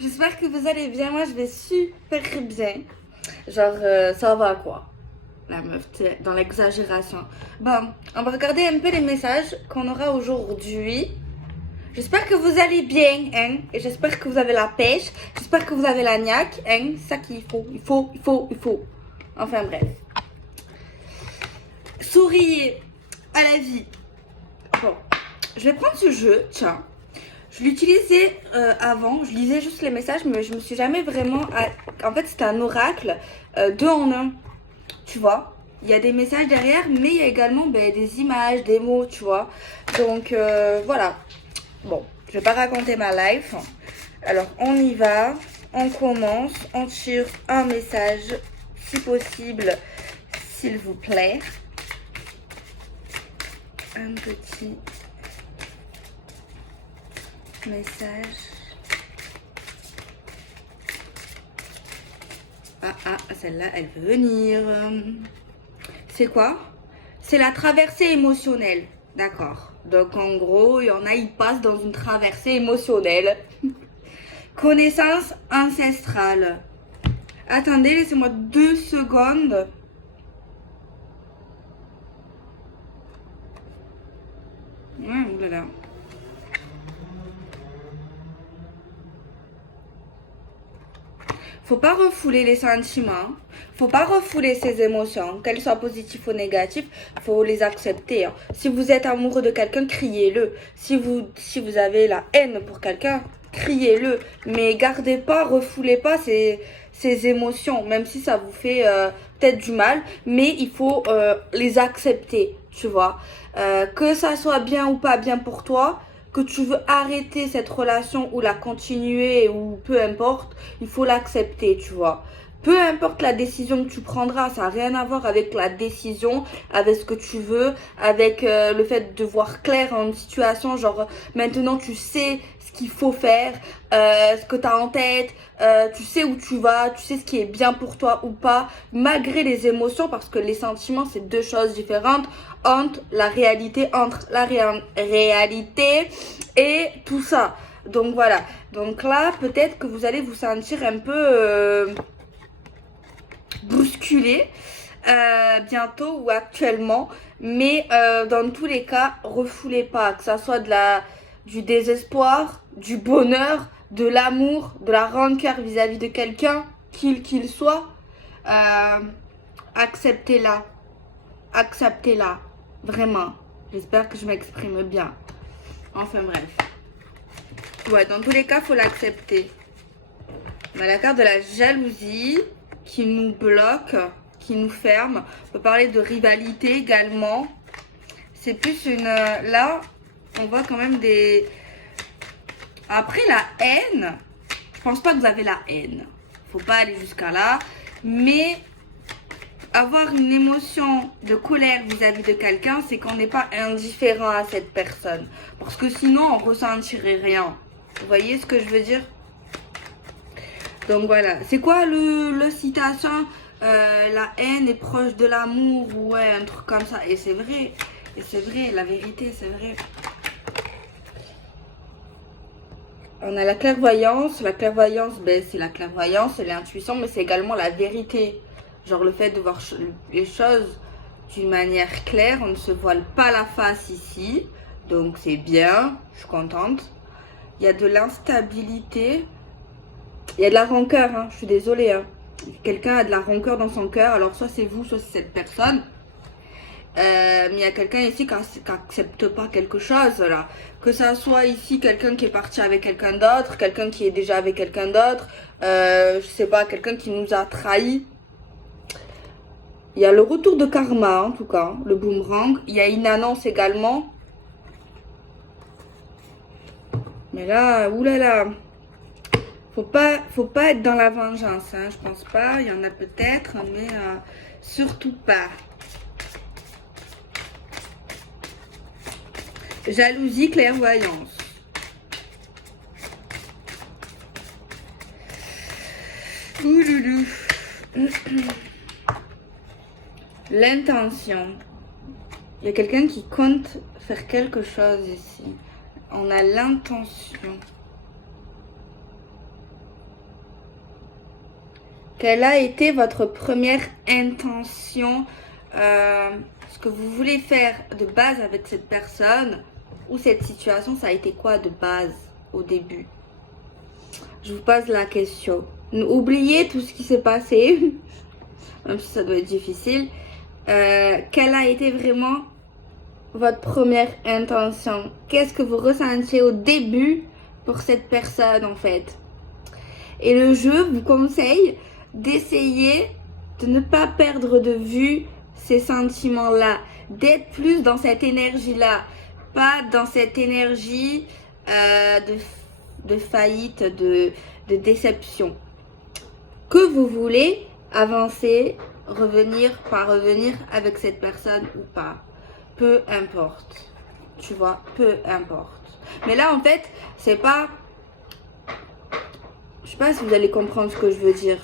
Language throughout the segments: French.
J'espère que vous allez bien. Moi, je vais super bien. Genre, ça va quoi? La meuf, t'es dans l'exagération. Bon, on va regarder un peu les messages qu'on aura aujourd'hui. J'espère que vous allez bien, hein? Et j'espère que vous avez la pêche. J'espère que vous avez la niaque, hein? C'est ça qu'il faut. Il faut. Enfin, bref. Souriez à la vie. Bon, je vais prendre ce jeu, tiens. Je l'utilisais avant, je lisais juste les messages, mais je me suis jamais vraiment... En fait, c'était un oracle, deux en un, tu vois. Il y a des messages derrière, mais il y a également des images, des mots, tu vois. Donc, voilà. Bon, je vais pas raconter ma life. Alors, on y va, on commence, on tire un message, si possible, s'il vous plaît. Un petit message. Ah, celle-là, elle veut venir. C'est quoi? C'est la traversée émotionnelle. D'accord. Donc, en gros, il y en a, ils passent dans une traversée émotionnelle. Connaissance ancestrale. Attendez, laissez-moi 2 secondes. Oulala. Faut pas refouler les sentiments, faut pas refouler ses émotions, qu'elles soient positives ou négatives, faut les accepter. Hein. Si vous êtes amoureux de quelqu'un, criez-le. Si vous avez la haine pour quelqu'un, criez-le. Mais gardez pas, refoulez pas ces émotions, même si ça vous fait peut-être du mal, mais il faut les accepter, tu vois. Que ça soit bien ou pas bien pour toi, que tu veux arrêter cette relation ou la continuer ou peu importe, il faut l'accepter, tu vois. Peu importe la décision que tu prendras, ça n'a rien à voir avec la décision, avec ce que tu veux, avec le fait de voir clair en une situation, genre maintenant tu sais ce qu'il faut faire, ce que tu as en tête, tu sais où tu vas, tu sais ce qui est bien pour toi ou pas, malgré les émotions, parce que les sentiments c'est 2 choses différentes, entre la réalité et tout ça. Donc voilà. Donc là, peut-être que vous allez vous sentir un peu bousculé bientôt ou actuellement. Mais dans tous les cas, refoulez pas. Que ça soit du désespoir, du bonheur, de l'amour, de la rancœur vis-à-vis de quelqu'un, qu'il soit. Acceptez-la. Acceptez-la. Vraiment. J'espère que je m'exprime bien. Enfin bref. Ouais, dans tous les cas, faut l'accepter. On a la carte de la jalousie qui nous bloque, qui nous ferme. On peut parler de rivalité également. C'est plus une... Là, on voit quand même des... Après la haine, je pense pas que vous avez la haine. Faut pas aller jusqu'à là. Mais avoir une émotion de colère vis-à-vis de quelqu'un, c'est qu'on n'est pas indifférent à cette personne. Parce que sinon, on ressentirait rien. Vous voyez ce que je veux dire? Donc voilà. C'est quoi le citation? La haine est proche de l'amour. Ouais, un truc comme ça. Et c'est vrai. Et c'est vrai, la vérité, c'est vrai. On a la clairvoyance. La clairvoyance, c'est la clairvoyance, c'est l'intuition, mais c'est également la vérité. Genre le fait de voir les choses d'une manière claire. On ne se voile pas la face ici. Donc c'est bien, je suis contente. Il y a de l'instabilité. Il y a de la rancœur, hein. Je suis désolée. Hein. Quelqu'un a de la rancœur dans son cœur. Alors soit c'est vous, soit c'est cette personne. Mais il y a quelqu'un ici qui n'accepte pas quelque chose là. Que ça soit ici quelqu'un qui est parti avec quelqu'un d'autre, quelqu'un qui est déjà avec quelqu'un d'autre, je sais pas, quelqu'un qui nous a trahis. Il y a le retour de karma en tout cas, le boomerang. Il y a une annonce également. Mais là, oulala. Faut pas être dans la vengeance, hein, je pense pas. Il y en a peut-être, mais surtout pas. Jalousie, clairvoyance. Ouloulou. L'intention. Il y a quelqu'un qui compte faire quelque chose ici. On a l'intention. Quelle a été votre première intention, ce que vous voulez faire de base avec cette personne ou cette situation, ça a été quoi de base au début? Je vous pose la question. Oubliez tout ce qui s'est passé, même si ça doit être difficile. Quelle a été vraiment votre première intention? Qu'est-ce que vous ressentiez au début pour cette personne en fait? Et le jeu vous conseille d'essayer de ne pas perdre de vue ces sentiments-là, d'être plus dans cette énergie-là, pas dans cette énergie de faillite, de déception. Que vous voulez avancer, revenir, pas revenir avec cette personne ou pas. Peu importe. Tu vois, peu importe. Mais là, en fait, c'est pas... Je sais pas si vous allez comprendre ce que je veux dire.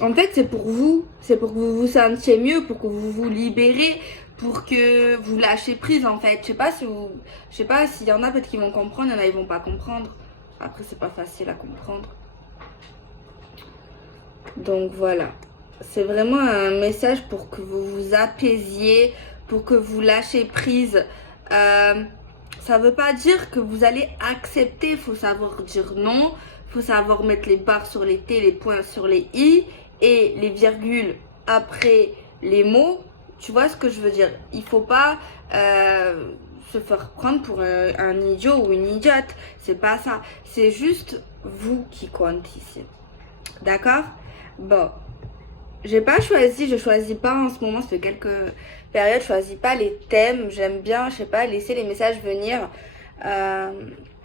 En fait, c'est pour vous. C'est pour que vous vous sentiez mieux, pour que vous vous libérez, pour que vous lâchez prise, en fait. Je sais pas s'il y en a peut-être qui vont comprendre, il y en a ils vont pas comprendre. Après, c'est pas facile à comprendre. Donc voilà. C'est vraiment un message pour que vous vous apaisiez, pour que vous lâchez prise. Ça veut pas dire que vous allez accepter, il faut savoir dire non, il faut savoir mettre les barres sur les T, les points sur les I et les virgules après les mots. Tu vois ce que je veux dire? Il faut pas se faire prendre pour un idiot ou une idiote. C'est pas ça. C'est juste vous qui compte ici. D'accord? Bon. J'ai pas choisi, je choisis pas en ce moment, ça fait quelques périodes, je choisis pas les thèmes, j'aime bien, je sais pas, laisser les messages venir.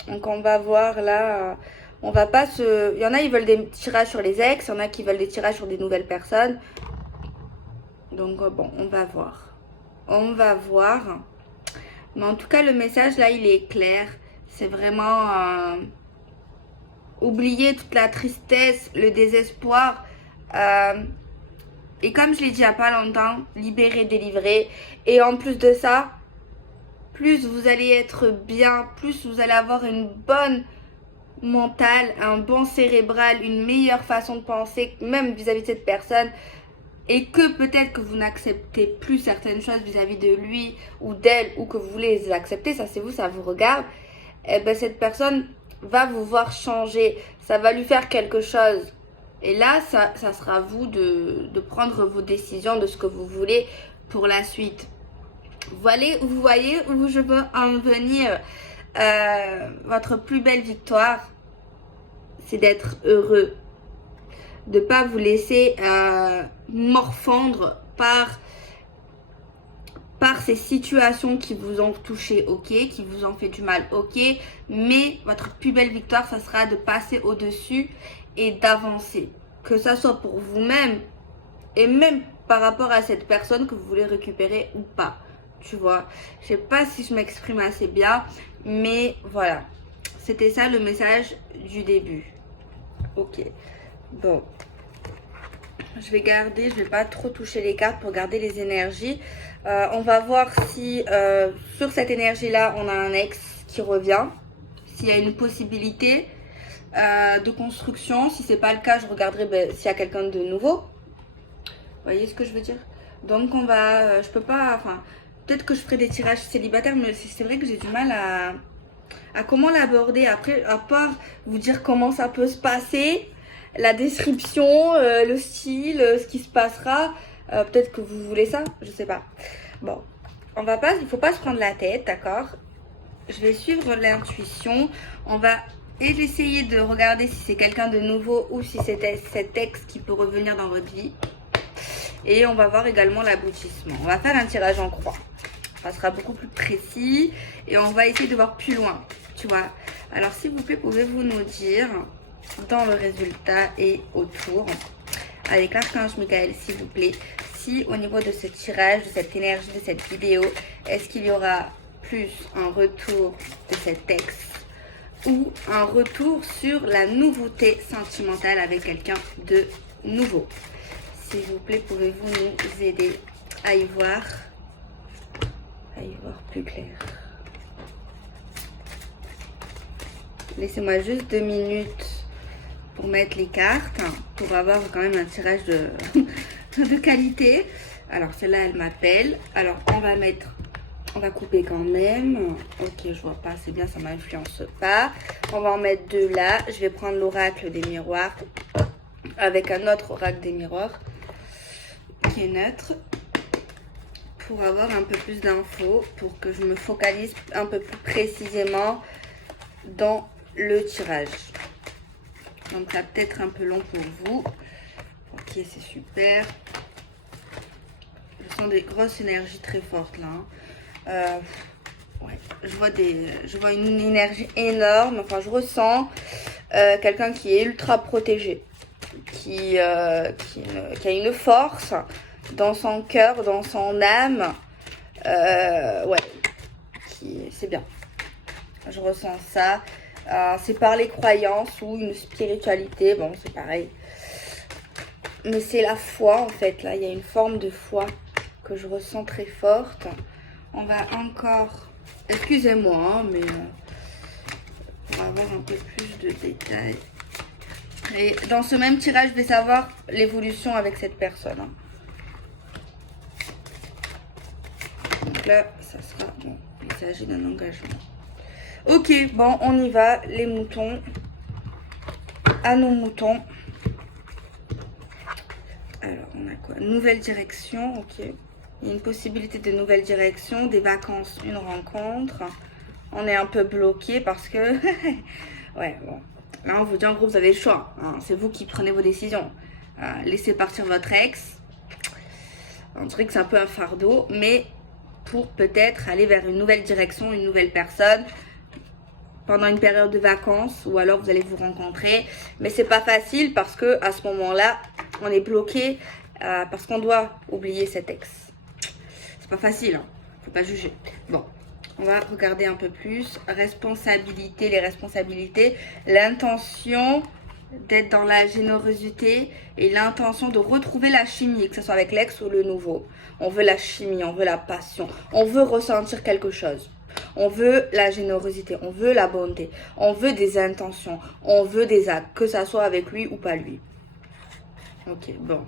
Donc on va voir là, on va pas se... Il y en a, ils veulent des tirages sur les ex, il y en a qui veulent des tirages sur des nouvelles personnes. Donc bon, on va voir. On va voir. Mais en tout cas, le message là, il est clair. C'est vraiment... oublier toute la tristesse, le désespoir. Et comme je l'ai dit il n'y a pas longtemps, libérer, délivrer. Et en plus de ça, plus vous allez être bien, plus vous allez avoir une bonne mentale, un bon cérébral, une meilleure façon de penser, même vis-à-vis de cette personne. Et que peut-être que vous n'acceptez plus certaines choses vis-à-vis de lui ou d'elle, ou que vous voulez les accepter, ça c'est vous, ça vous regarde. Et ben cette personne va vous voir changer, ça va lui faire quelque chose. Et là, ça sera à vous de prendre vos décisions de ce que vous voulez pour la suite. Voilà, vous voyez où je veux en venir. Votre plus belle victoire, c'est d'être heureux. De ne pas vous laisser morfondre par ces situations qui vous ont touché, ok, qui vous ont fait du mal, ok. Mais votre plus belle victoire, ça sera de passer au-dessus et d'avancer, que ça soit pour vous-même et même par rapport à cette personne que vous voulez récupérer ou pas, tu vois. Je sais pas si je m'exprime assez bien, mais voilà, c'était ça le message du début. Ok, bon, je vais garder, je vais pas trop toucher les cartes pour garder les énergies. On va voir si sur cette énergie là on a un ex qui revient, s'il y a une possibilité de construction. Si c'est pas le cas, je regarderai s'il y a quelqu'un de nouveau. Vous voyez ce que je veux dire? Donc on va, je peux pas, enfin peut-être que je ferai des tirages célibataires, mais c'est vrai que j'ai du mal à comment l'aborder. Après, à part vous dire comment ça peut se passer, la description, le style, ce qui se passera, peut-être que vous voulez ça, je sais pas. Bon, on va pas, il faut pas se prendre la tête, d'accord? Je vais suivre l'intuition. On va essayer de regarder si c'est quelqu'un de nouveau ou si c'était cet ex qui peut revenir dans votre vie. Et on va voir également l'aboutissement. On va faire un tirage en croix. Ça sera beaucoup plus précis et on va essayer de voir plus loin, tu vois. Alors s'il vous plaît, pouvez-vous nous dire dans le résultat et autour, avec l'archange Michael, s'il vous plaît, si au niveau de ce tirage, de cette énergie, de cette vidéo, est-ce qu'il y aura plus un retour de cet ex ou un retour sur la nouveauté sentimentale avec quelqu'un de nouveau? S'il vous plaît, pouvez-vous nous aider à y voir plus clair? Laissez-moi juste 2 minutes pour mettre les cartes, pour avoir quand même un tirage de, de qualité. Alors celle-là, elle m'appelle. Alors on va couper quand même. Ok, je vois pas, c'est bien, ça m'influence pas. On va en mettre 2 là. Je vais prendre l'oracle des miroirs avec un autre oracle des miroirs qui est neutre pour avoir un peu plus d'infos, pour que je me focalise un peu plus précisément dans le tirage. Donc ça va peut-être un peu long pour vous. Ok, c'est super. Je sens des grosses énergies très fortes là. Ouais, je vois une énergie énorme. Enfin, je ressens quelqu'un qui est ultra protégé, qui a une force dans son cœur, dans son âme. Ouais, c'est bien. Je ressens ça. C'est par les croyances ou une spiritualité. Bon, c'est pareil. Mais c'est la foi en fait. Là, il y a une forme de foi que je ressens très forte. On va encore... Excusez-moi, hein, mais pour avoir un peu plus de détails. Et dans ce même tirage, je vais savoir l'évolution avec cette personne. Hein. Donc là, ça sera... Bon, il s'agit d'un engagement. Ok, bon, on y va, les moutons. À nos moutons. Alors, on a quoi? Nouvelle direction, ok. Il y a une possibilité de nouvelle direction, des vacances, une rencontre. On est un peu bloqué parce que... ouais, bon. Là, on vous dit en gros, vous avez le choix. Hein. C'est vous qui prenez vos décisions. Laissez partir votre ex. On dirait que c'est un peu un fardeau, mais pour peut-être aller vers une nouvelle direction, une nouvelle personne pendant une période de vacances, ou alors vous allez vous rencontrer. Mais c'est pas facile parce que à ce moment-là, on est bloqué parce qu'on doit oublier cet ex. C'est pas facile, hein. Faut pas juger. Bon, on va regarder un peu plus. Responsabilité, les responsabilités, l'intention d'être dans la générosité et l'intention de retrouver la chimie, que ce soit avec l'ex ou le nouveau. On veut la chimie, on veut la passion, on veut ressentir quelque chose. On veut la générosité, on veut la bonté, on veut des intentions, on veut des actes, que ça soit avec lui ou pas lui. Ok, bon,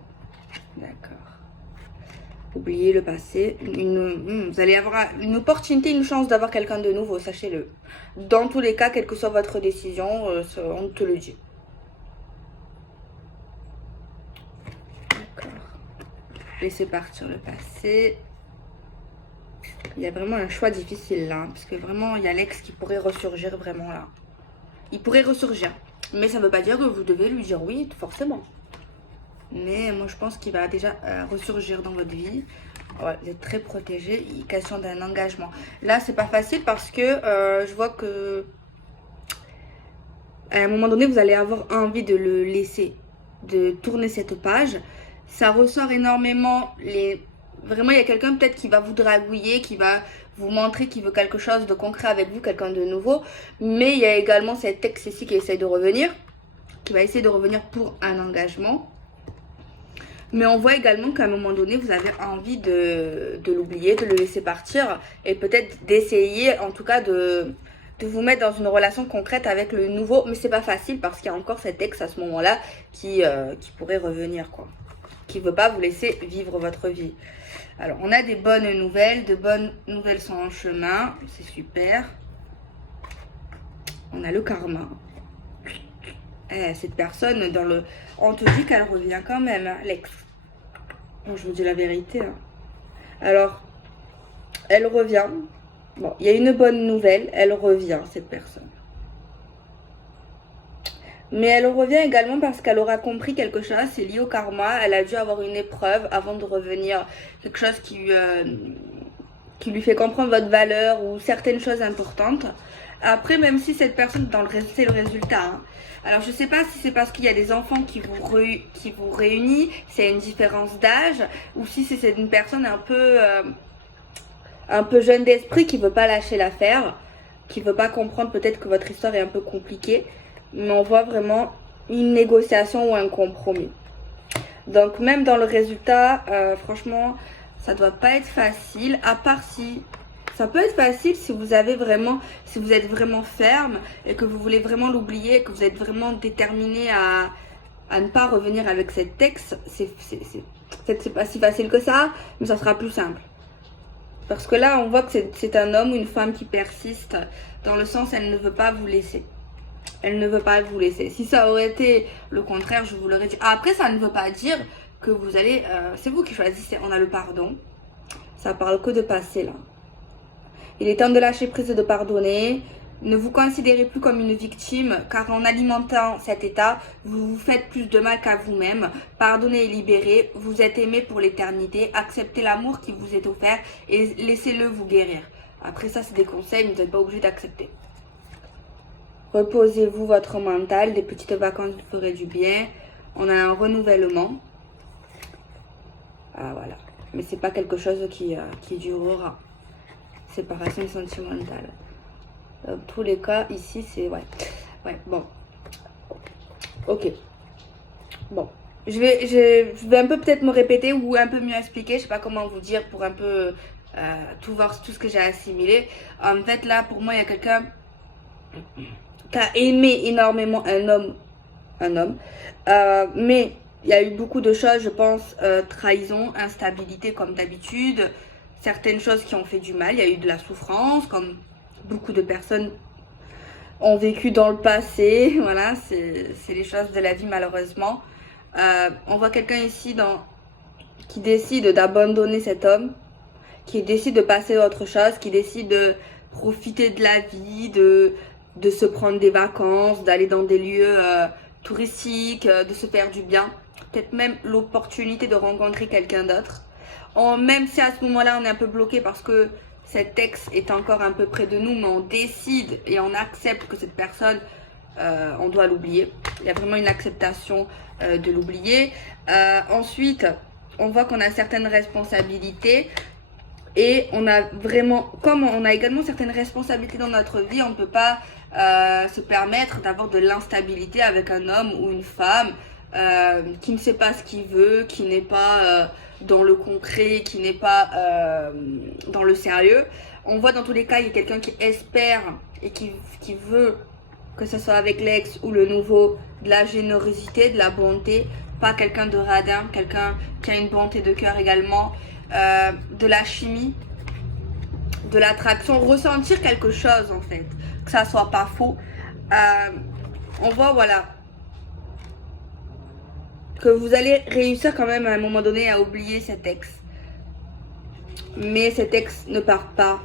d'accord. Oubliez le passé. Vous allez avoir une opportunité, une chance d'avoir quelqu'un de nouveau, sachez-le. Dans tous les cas, quelle que soit votre décision, on te le dit. D'accord. Laissez partir le passé. Il y a vraiment un choix difficile là, parce que vraiment, il y a l'ex qui pourrait ressurgir vraiment là. Il pourrait ressurgir. Mais ça ne veut pas dire que vous devez lui dire oui, forcément. Mais moi, je pense qu'il va déjà ressurgir dans votre vie. Ouais, vous êtes très protégé. Il est question d'un engagement. Là, c'est pas facile parce que je vois que à un moment donné, vous allez avoir envie de le laisser, de tourner cette page. Ça ressort énormément. Vraiment, il y a quelqu'un peut-être qui va vous dragouiller, qui va vous montrer qu'il veut quelque chose de concret avec vous, quelqu'un de nouveau. Mais il y a également cet ex ici qui essaie de revenir, qui va essayer de revenir pour un engagement. Mais on voit également qu'à un moment donné, vous avez envie de l'oublier, de le laisser partir. Et peut-être d'essayer, en tout cas, de vous mettre dans une relation concrète avec le nouveau. Mais c'est pas facile parce qu'il y a encore cet ex à ce moment-là qui pourrait revenir, quoi. Qui veut pas vous laisser vivre votre vie. Alors, on a des bonnes nouvelles. De bonnes nouvelles sont en chemin. C'est super. On a le karma. Cette personne, on te dit qu'elle revient quand même, hein, l'ex. Bon, je vous dis la vérité. Hein. Alors, elle revient. Bon, il y a une bonne nouvelle. Elle revient, cette personne. Mais elle revient également parce qu'elle aura compris quelque chose. C'est lié au karma. Elle a dû avoir une épreuve avant de revenir. Quelque chose qui lui fait comprendre votre valeur ou certaines choses importantes. Après, même si cette personne, c'est le résultat. Hein. Alors, je sais pas si c'est parce qu'il y a des enfants qui vous réunissent, c'est une différence d'âge, ou si c'est une personne un peu jeune d'esprit qui veut pas lâcher l'affaire, qui veut pas comprendre peut-être que votre histoire est un peu compliquée. Mais on voit vraiment une négociation ou un compromis. Donc, même dans le résultat, franchement, ça doit pas être facile, à part si Ça peut être facile si vous êtes vraiment ferme et que vous voulez vraiment l'oublier, et que vous êtes vraiment déterminé à ne pas revenir avec cet texte. C'est pas si facile que ça, mais ça sera plus simple. Parce que là, on voit que c'est un homme ou une femme qui persiste, dans le sens elle ne veut pas vous laisser. Elle ne veut pas vous laisser. Si ça aurait été le contraire, je vous l'aurais dit. Après, ça ne veut pas dire que vous allez... c'est vous qui choisissez. On a le pardon. Ça parle que de passé, là. Il est temps de lâcher prise et de pardonner. Ne vous considérez plus comme une victime, car en alimentant cet état, vous vous faites plus de mal qu'à vous-même. Pardonnez et libérez, vous êtes aimé pour l'éternité, acceptez l'amour qui vous est offert et laissez-le vous guérir. Après ça, c'est des conseils, vous n'êtes pas obligé d'accepter. Reposez-vous votre mental, des petites vacances vous feraient du bien. On a un renouvellement. Ah voilà, mais c'est pas quelque chose qui durera. Séparation sentimentale. Dans tous les cas, ici, c'est... Ouais, bon. Ok. Bon. Je vais un peu peut-être me répéter ou un peu mieux expliquer. Je sais pas comment vous dire pour un peu tout voir, tout ce que j'ai assimilé. En fait, là, pour moi, il y a quelqu'un qui a aimé énormément un homme. Mais il y a eu beaucoup de choses, je pense, trahison, instabilité comme d'habitude. Certaines choses qui ont fait du mal. Il y a eu de la souffrance, comme... Beaucoup de personnes ont vécu dans le passé. Voilà, c'est les choses de la vie malheureusement. On voit quelqu'un ici qui décide d'abandonner cet homme, qui décide de passer à autre chose, qui décide de profiter de la vie, de se prendre des vacances, d'aller dans des lieux touristiques, de se faire du bien. Peut-être même l'opportunité de rencontrer quelqu'un d'autre. Même si à ce moment-là on est un peu bloqué parce que cet texte est encore un peu près de nous, mais on décide et on accepte que cette personne, on doit l'oublier. Il y a vraiment une acceptation de l'oublier. Ensuite, on voit qu'on a certaines responsabilités et on a vraiment, comme on a également certaines responsabilités dans notre vie, on ne peut pas se permettre d'avoir de l'instabilité avec un homme ou une femme qui ne sait pas ce qu'il veut, qui n'est pas... dans le concret, qui n'est pas dans le sérieux. On voit dans tous les cas, il y a quelqu'un qui espère et qui veut, que ce soit avec l'ex ou le nouveau, de la générosité, de la bonté, pas quelqu'un de radin, quelqu'un qui a une bonté de cœur également, de la chimie, de l'attraction, ressentir quelque chose en fait, que ça soit pas faux. On voit, voilà, que vous allez réussir quand même à un moment donné à oublier cet ex. Mais cet ex ne part pas,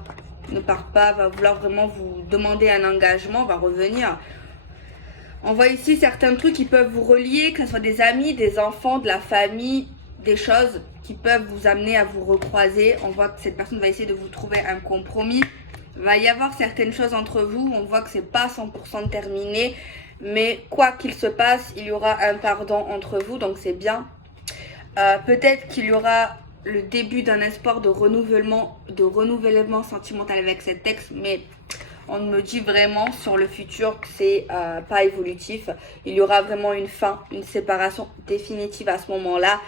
va vouloir vraiment vous demander un engagement, va revenir. On voit ici certains trucs qui peuvent vous relier, que ce soit des amis, des enfants, de la famille, des choses qui peuvent vous amener à vous recroiser. On voit que cette personne va essayer de vous trouver un compromis. Il va y avoir certaines choses entre vous, on voit que c'est pas 100% terminé. Mais quoi qu'il se passe, il y aura un pardon entre vous, donc c'est bien. Peut-être qu'il y aura le début d'un espoir de renouvellement sentimental avec cet ex, mais on me dit vraiment sur le futur que c'est pas évolutif. Il y aura vraiment une fin, une séparation définitive à ce moment-là.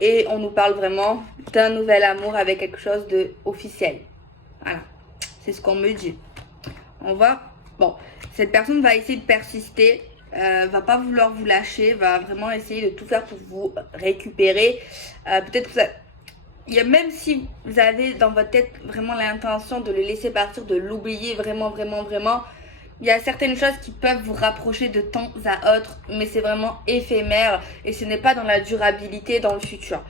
Et on nous parle vraiment d'un nouvel amour avec quelque chose de officiel. Voilà, c'est ce qu'on me dit. On voit, bon, cette personne va essayer de persister, va pas vouloir vous lâcher, va vraiment essayer de tout faire pour vous récupérer. Peut-être que il y a, même si vous avez dans votre tête vraiment l'intention de le laisser partir, de l'oublier vraiment, il y a certaines choses qui peuvent vous rapprocher de temps à autre, mais c'est vraiment éphémère et ce n'est pas dans la durabilité dans le futur.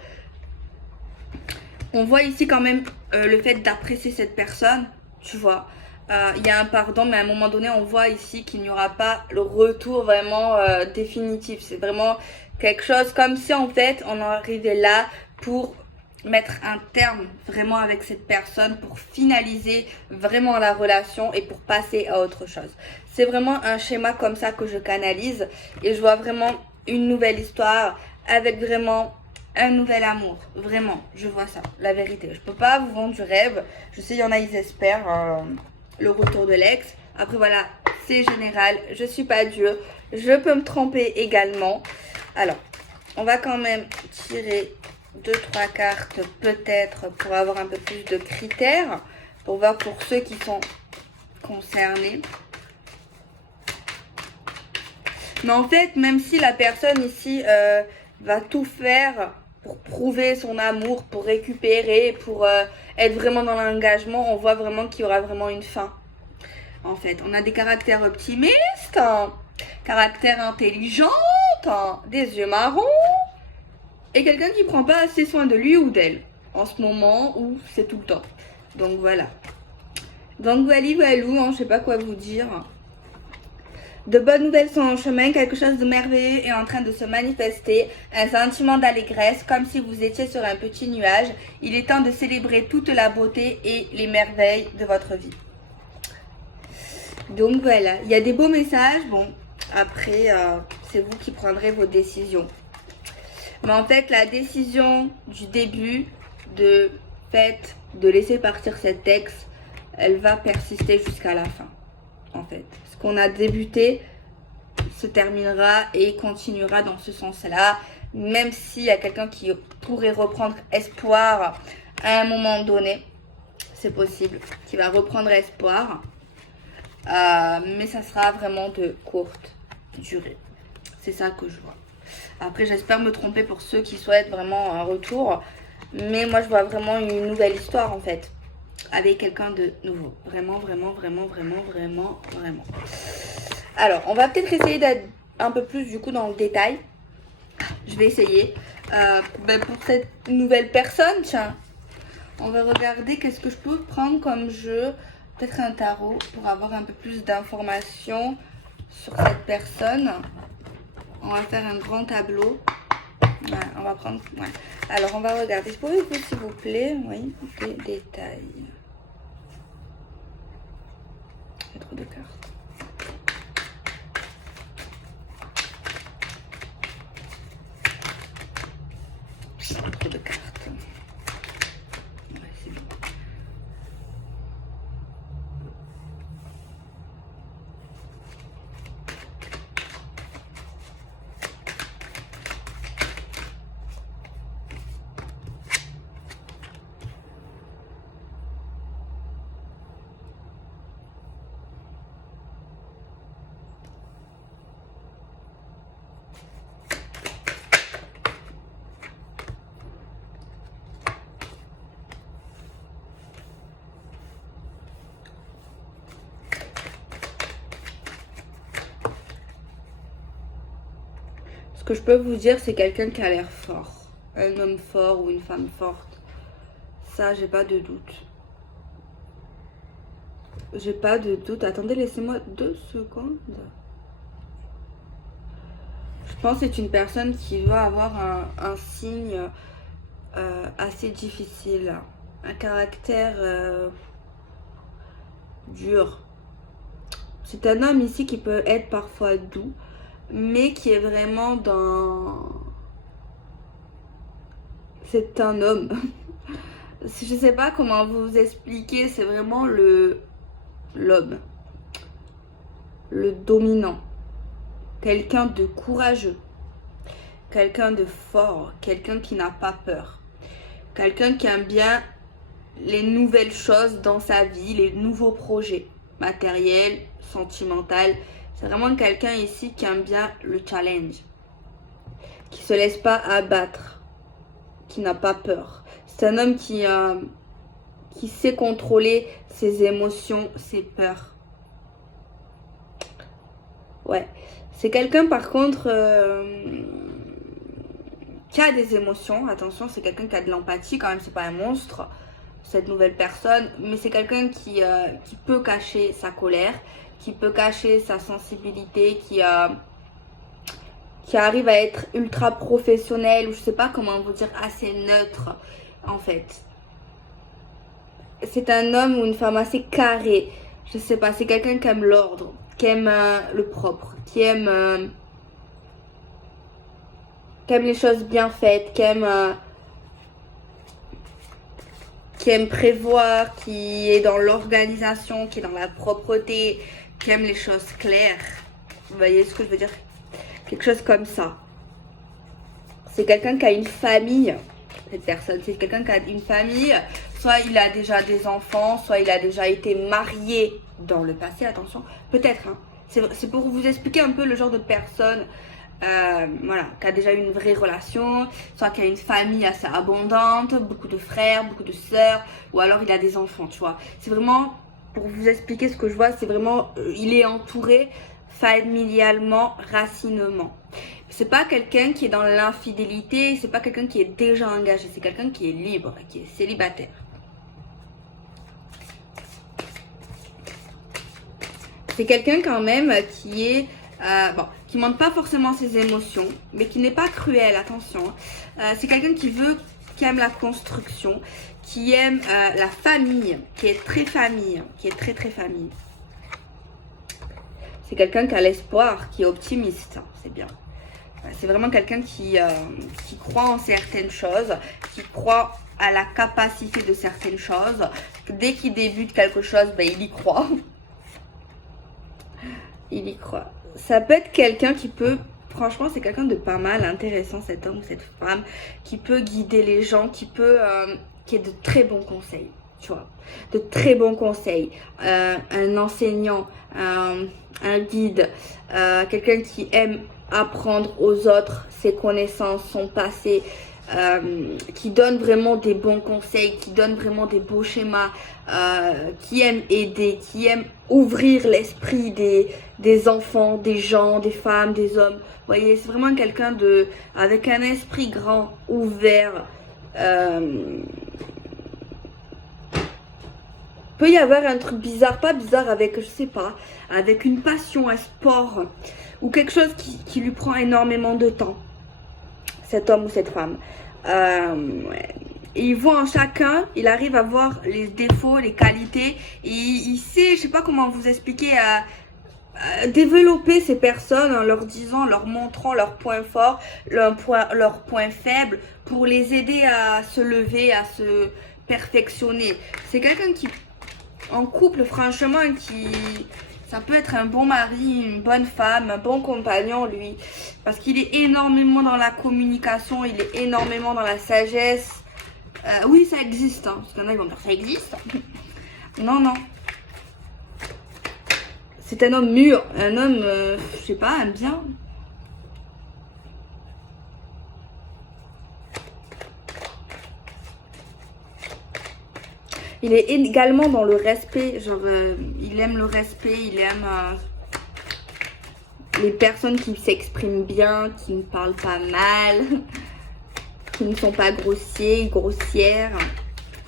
On voit ici quand même le fait d'apprécier cette personne, tu vois. Il y a un pardon, mais à un moment donné, on voit ici qu'il n'y aura pas le retour vraiment définitif. C'est vraiment quelque chose comme si en fait on arrivait là pour mettre un terme vraiment avec cette personne, pour finaliser vraiment la relation et pour passer à autre chose. C'est vraiment un schéma comme ça que je canalise et je vois vraiment une nouvelle histoire avec vraiment un nouvel amour. Vraiment, je vois ça, la vérité. Je peux pas vous vendre du rêve. Je sais, il y en a, ils espèrent le retour de l'ex. Après voilà, c'est général, je suis pas Dieu, je peux me tromper également. Alors, on va quand même tirer 2-3 cartes peut-être pour avoir un peu plus de critères. pour voir pour ceux qui sont concernés. Mais en fait, même si la personne ici va tout faire pour prouver son amour, pour récupérer, pour être vraiment dans l'engagement, on voit vraiment qu'il y aura vraiment une fin. En fait, on a des caractères optimistes, caractère intelligent, des yeux marrons, et quelqu'un qui prend pas assez soin de lui ou d'elle en ce moment ou c'est tout le temps. Donc voilà. Donc voilou, je sais pas quoi vous dire. De bonnes nouvelles sont en chemin, quelque chose de merveilleux est en train de se manifester, un sentiment d'allégresse, comme si vous étiez sur un petit nuage. Il est temps de célébrer toute la beauté et les merveilles de votre vie. Donc voilà, il y a des beaux messages. Bon, après, c'est vous qui prendrez vos décisions. Mais en fait, la décision du début de laisser partir cet ex, elle va persister jusqu'à la fin. En fait, ce qu'on a débuté se terminera et continuera dans ce sens-là. Même s'il y a quelqu'un qui pourrait reprendre espoir à un moment donné, c'est possible, qui va reprendre espoir. Mais ça sera vraiment de courte durée. C'est ça que je vois. Après, j'espère me tromper pour ceux qui souhaitent vraiment un retour. Mais moi, je vois vraiment une nouvelle histoire, en fait. Avec quelqu'un de nouveau. Vraiment. Alors, on va peut-être essayer d'être un peu plus, du coup, dans le détail. Je vais essayer. Pour cette nouvelle personne, tiens. On va regarder qu'est-ce que je peux prendre comme jeu. Peut-être un tarot pour avoir un peu plus d'informations sur cette personne. On va faire un grand tableau. Ouais, on va prendre... Ouais. Alors, on va regarder. Pouvez-vous, s'il vous plaît, oui, des détails. Il y a trop de cartes. Trop de cartes. Ouais, c'est bon. Ce que je peux vous dire, c'est quelqu'un qui a l'air fort. Un homme fort ou une femme forte. Ça, j'ai pas de doute. J'ai pas de doute. Attendez, laissez-moi 2 secondes. Je pense que c'est une personne qui va avoir un signe assez difficile. Un caractère dur. C'est un homme ici qui peut être parfois doux, mais qui est vraiment dans... C'est un homme. Je sais pas comment vous expliquer, c'est vraiment l'homme. Le dominant. Quelqu'un de courageux. Quelqu'un de fort. Quelqu'un qui n'a pas peur. Quelqu'un qui aime bien les nouvelles choses dans sa vie, les nouveaux projets matériels, sentimentaux. C'est vraiment quelqu'un ici qui aime bien le challenge, qui se laisse pas abattre, qui n'a pas peur. C'est un homme qui sait contrôler ses émotions, ses peurs. Ouais, c'est quelqu'un par contre qui a des émotions. Attention, c'est quelqu'un qui a de l'empathie quand même, c'est pas un monstre, cette nouvelle personne. Mais c'est quelqu'un qui peut cacher sa colère, qui peut cacher sa sensibilité, qui arrive à être ultra professionnel, ou je sais pas comment vous dire, assez neutre en fait. C'est un homme ou une femme assez carré, je sais pas, c'est quelqu'un qui aime l'ordre, qui aime le propre, qui aime les choses bien faites, qui aime prévoir, qui est dans l'organisation, qui est dans la propreté, qui aime les choses claires. Vous voyez ce que je veux dire? Quelque chose comme ça. C'est quelqu'un qui a une famille, cette personne. C'est quelqu'un qui a une famille. soit il a déjà des enfants, soit il a déjà été marié dans le passé, attention, peut-être, hein. C'est pour vous expliquer un peu le genre de personne, voilà, qui a déjà eu une vraie relation, soit qui a une famille assez abondante, beaucoup de frères, beaucoup de sœurs, ou alors il a des enfants, tu vois. C'est vraiment, pour vous expliquer ce que je vois, c'est vraiment, il est entouré familialement, racinement. C'est pas quelqu'un qui est dans l'infidélité, c'est pas quelqu'un qui est déjà engagé, c'est quelqu'un qui est libre, qui est célibataire. C'est quelqu'un quand même qui est, bon, qui montre pas forcément ses émotions, mais qui n'est pas cruel, attention. C'est quelqu'un qui aime la construction, qui aime la famille, qui est très famille, qui est très famille. C'est quelqu'un qui a l'espoir, qui est optimiste, c'est bien. C'est vraiment quelqu'un qui croit en certaines choses, qui croit à la capacité de certaines choses. Dès qu'il débute quelque chose, ben, il y croit. Il y croit. Ça peut être quelqu'un qui peut, franchement, c'est quelqu'un de pas mal intéressant, cet homme ou cette femme, qui peut guider les gens, qui a de très bons conseils, tu vois, de très bons conseils. Un enseignant, un guide, quelqu'un qui aime apprendre aux autres ses connaissances, son passé, qui donne vraiment des bons conseils, qui donne vraiment des beaux schémas, qui aime aider, qui aime ouvrir l'esprit des enfants, des gens, des femmes, des hommes. Vous voyez, c'est vraiment quelqu'un avec un esprit grand, ouvert. Peut y avoir un truc bizarre, pas bizarre, avec, je sais pas, avec une passion, un sport, ou quelque chose qui lui prend énormément de temps, cet homme ou cette femme. Ouais. Et il voit en chacun, il arrive à voir les défauts, les qualités, et il sait, je sais pas comment vous expliquer, à développer ces personnes en leur disant, leur montrant leurs points forts, leurs points faibles, pour les aider à se lever, à se perfectionner. C'est quelqu'un qui, en couple, franchement, ça peut être un bon mari, une bonne femme, un bon compagnon, lui. Parce qu'il est énormément dans la communication, il est énormément dans la sagesse. Oui, ça existe, hein, parce qu'il y en a, ils vont dire, ça existe. Non, non. C'est un homme mûr, un homme, je sais pas, aime bien. Il est également dans le respect, genre, il aime le respect, il aime les personnes qui s'expriment bien, qui ne parlent pas mal, qui ne sont pas grossiers, grossières.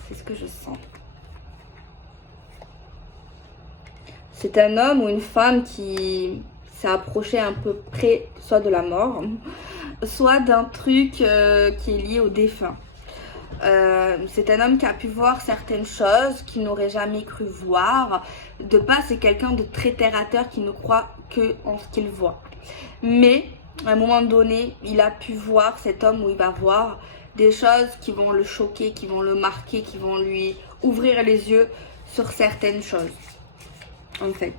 C'est ce que je sens. C'est un homme ou une femme qui s'est approché à peu près soit de la mort, soit d'un truc qui est lié au défunt. C'est un homme qui a pu voir certaines choses qu'il n'aurait jamais cru voir. De base, c'est quelqu'un de très terre à terre qui ne croit que en ce qu'il voit. Mais à un moment donné, il a pu voir, cet homme, où il va voir des choses qui vont le choquer, qui vont le marquer, qui vont lui ouvrir les yeux sur certaines choses. En fait,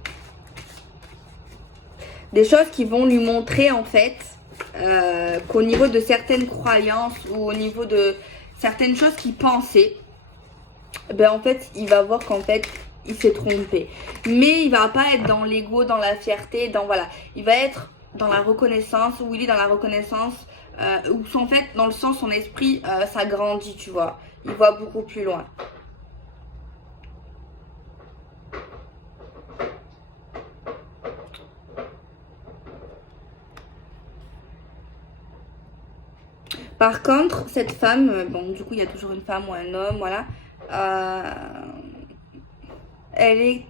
des choses qui vont lui montrer en fait qu'au niveau de certaines croyances ou au niveau de certaines choses qu'il pensait, ben en fait il va voir qu'en fait il s'est trompé. Mais il va pas être dans l'ego, dans la fierté, dans voilà, il va être dans la reconnaissance, où il est dans la reconnaissance, où en fait dans le sens son esprit s'agrandit, tu vois, il voit beaucoup plus loin. Par contre, cette femme, bon, du coup, il y a toujours une femme ou un homme, voilà. Elle est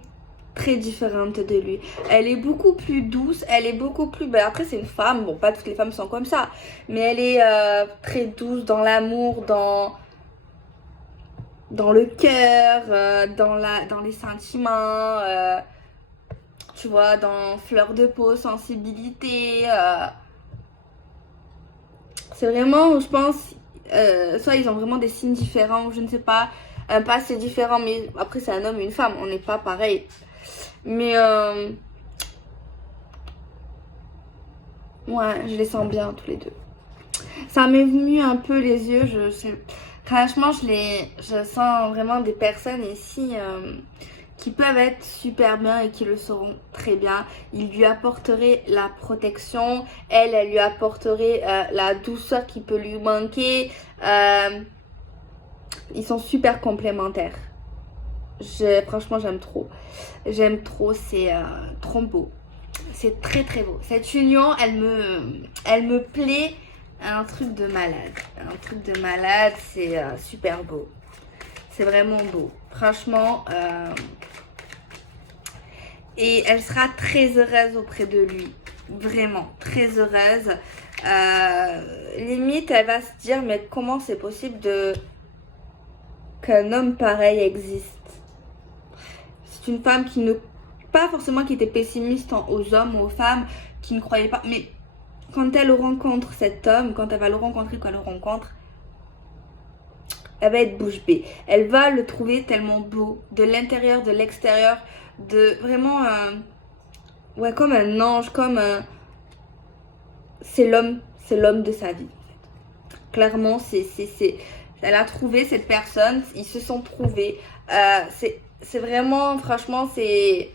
très différente de lui. Elle est beaucoup plus douce, elle est beaucoup plus... Ben après, c'est une femme, bon, pas toutes les femmes sont comme ça. Mais elle est très douce dans l'amour, dans le cœur, dans les sentiments, tu vois, dans fleur de peau, sensibilité... C'est vraiment, je pense, soit ils ont vraiment des signes différents, ou je ne sais pas, un passé différent, mais après c'est un homme et une femme, on n'est pas pareil. Mais ouais, je les sens bien tous les deux. Ça m'est venu un peu les yeux, Franchement, je sens vraiment des personnes ici qui peuvent être super bien et qui le seront très bien. Il lui apporterait la protection, elle lui apporterait la douceur qui peut lui manquer. Ils sont super complémentaires. Franchement, j'aime trop. J'aime trop, c'est trop beau. C'est très très beau. Cette union, elle me plaît. Un truc de malade. Un truc de malade, c'est super beau. C'est vraiment beau. Franchement. Et elle sera très heureuse auprès de lui. Vraiment, très heureuse. Limite, elle va se dire, mais comment c'est possible qu'un homme pareil existe? C'est une femme qui ne... Pas forcément qui était pessimiste aux hommes ou aux femmes, qui ne croyait pas... Mais quand elle rencontre cet homme, quand elle va le rencontrer, quand elle le rencontre, elle va être bouche bée. Elle va le trouver tellement beau, de l'intérieur, de l'extérieur, de vraiment... ouais, comme un ange, comme un... C'est l'homme de sa vie. Clairement, elle a trouvé cette personne, ils se sont trouvés. C'est vraiment, franchement, c'est...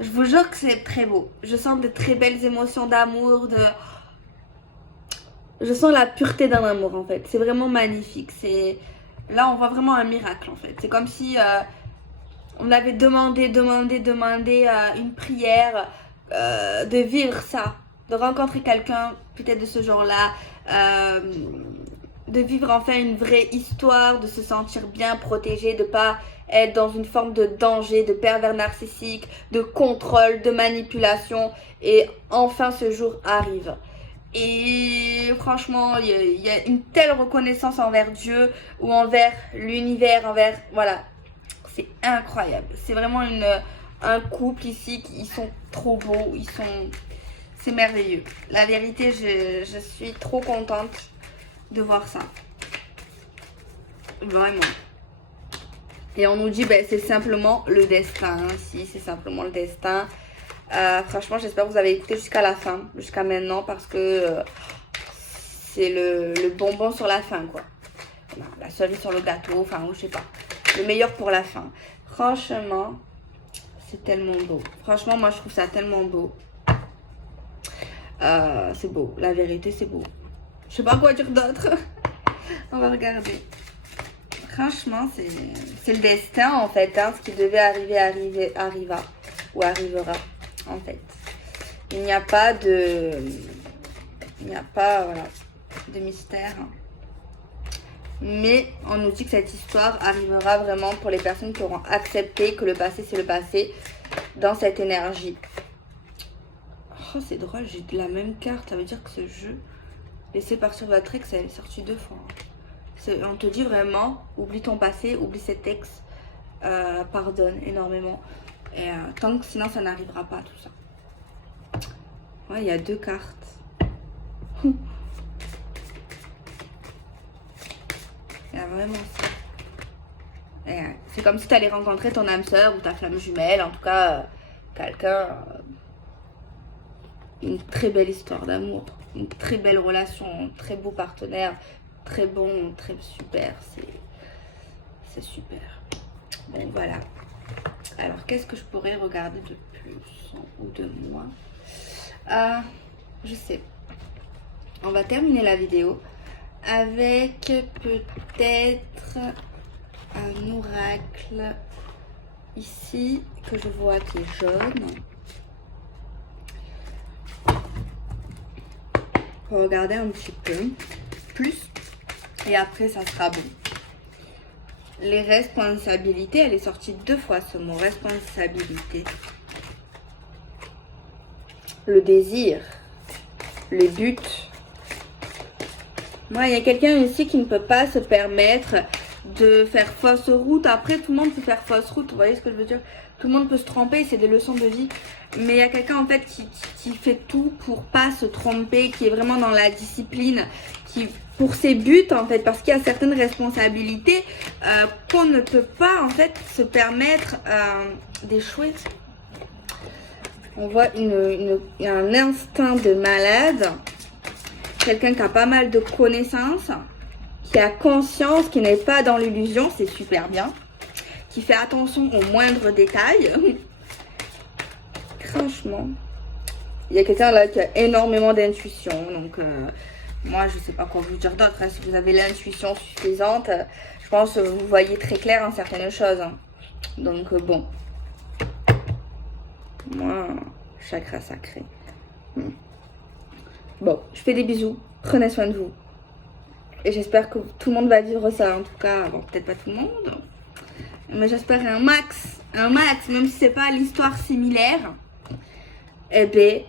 Je vous jure que c'est très beau. Je sens de très belles émotions d'amour, Je sens la pureté d'un amour, en fait. C'est vraiment magnifique. Là, on voit vraiment un miracle, en fait. C'est comme si on avait demandé une prière de vivre ça, de rencontrer quelqu'un, peut-être de ce genre-là, de vivre enfin une vraie histoire, de se sentir bien protégé, de pas être dans une forme de danger, de pervers narcissique, de contrôle, de manipulation. Et enfin, ce jour arrive. Et franchement, il y a une telle reconnaissance envers Dieu ou envers l'univers, voilà. C'est incroyable. C'est vraiment un couple ici, ils sont trop beaux, c'est merveilleux. La vérité, je suis trop contente de voir ça. Vraiment. Et on nous dit, ben, c'est simplement le destin. Si, c'est simplement le destin. Franchement, j'espère que vous avez écouté jusqu'à la fin, jusqu'à maintenant, parce que c'est le bonbon sur la fin, quoi. La cerise sur le gâteau, enfin, je sais pas. Le meilleur pour la fin. Franchement, c'est tellement beau. Franchement, moi, je trouve ça tellement beau. C'est beau. La vérité, c'est beau. Je sais pas quoi dire d'autre. On va regarder. Franchement, c'est le destin, en fait. Hein. Ce qui devait arriva. Ou arrivera, en fait. Il n'y a pas de... voilà, de mystère. Mais on nous dit que cette histoire arrivera vraiment pour les personnes qui auront accepté que le passé, c'est le passé, dans cette énergie. Oh, c'est drôle, j'ai de la même carte. Ça veut dire que ce jeu, laissez partir votre ex, elle est sortie 2 fois. On te dit vraiment, oublie ton passé, oublie cet ex, pardonne énormément. Et tant que sinon, ça n'arrivera pas, tout ça. Ouais, il y a 2 cartes. Il y a vraiment ça. C'est comme si tu allais rencontrer ton âme sœur ou ta flamme jumelle. En tout cas, quelqu'un... une très belle histoire d'amour. Une très belle relation. Un très beau partenaire. Très bon, très super. C'est super. Bon, voilà. Alors, qu'est-ce que je pourrais regarder de plus ou de moins? Je sais. On va terminer la vidéo avec peut-être un oracle ici que je vois qui est jaune. On va regarder un petit peu plus et après ça sera bon. Les responsabilités, elle est sortie 2 fois ce mot, responsabilité. Le désir, le but. Moi, il y a quelqu'un ici qui ne peut pas se permettre de faire fausse route. Après, tout le monde peut faire fausse route, vous voyez ce que je veux dire? Tout le monde peut se tromper, c'est des leçons de vie. Mais il y a quelqu'un en fait qui fait tout pour pas se tromper, qui est vraiment dans la discipline, qui pour ses buts en fait, parce qu'il y a certaines responsabilités qu'on ne peut pas en fait se permettre d'échouer. On voit un instinct de malade, quelqu'un qui a pas mal de connaissances, qui a conscience, qui n'est pas dans l'illusion, c'est super bien. Qui fait attention aux moindres détails. Franchement, il y a quelqu'un là qui a énormément d'intuition. Donc, moi, je sais pas quoi vous dire d'autre. Hein. Si vous avez l'intuition suffisante, je pense que vous voyez très clair en certaines choses. Hein. Donc, bon. Moi, chakra sacré. Bon, je fais des bisous. Prenez soin de vous. Et j'espère que tout le monde va vivre ça. En tout cas, bon, peut-être pas tout le monde. Mais j'espère un max, même si c'est pas l'histoire similaire. Eh bien,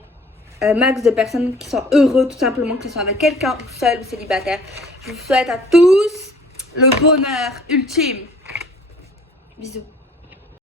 un max de personnes qui sont heureux, tout simplement, que ce soit avec quelqu'un seul ou célibataire. Je vous souhaite à tous le bonheur ultime. Bisous.